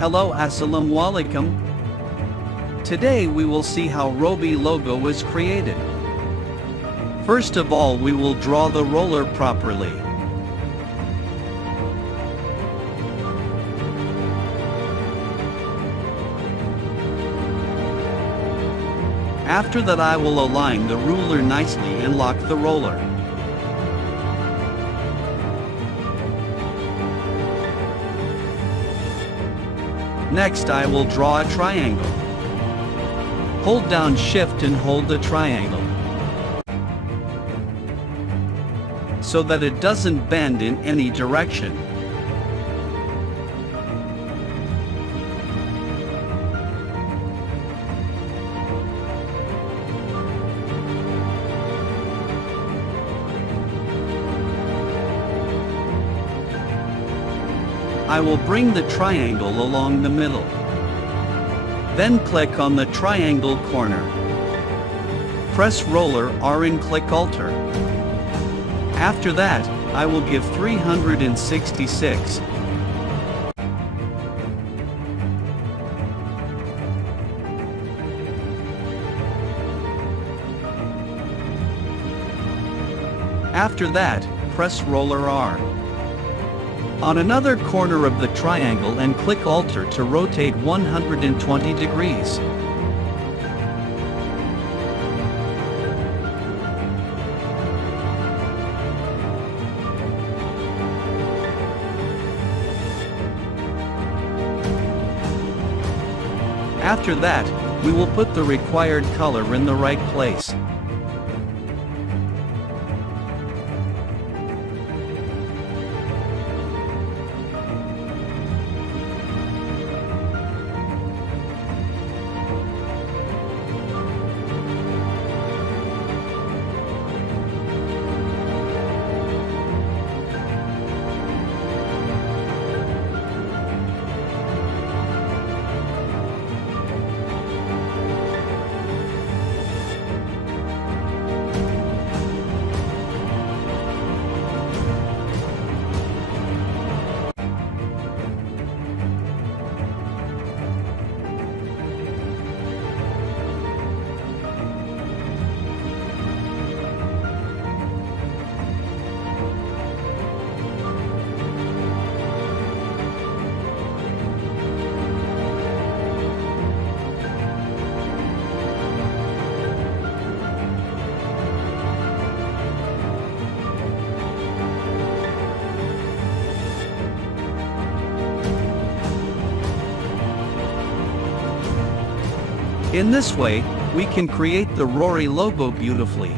Hello, assalamu alaikum. Today we will see how Robi logo is created. First of all, we will draw the roller properly. After that, I will align the ruler nicely and lock the roller. Next, I will draw a triangle. Hold down Shift and hold the triangle so that it doesn't bend in any direction. I will bring the triangle along the middle. Then click on the triangle corner. Press Roller R and click Alter. After that, I will give 366. After that, press Roller R on another corner of the triangle and click Alter to rotate 120 degrees. After that, we will put the required color in the right place. In this way, we can create the Rory logo beautifully.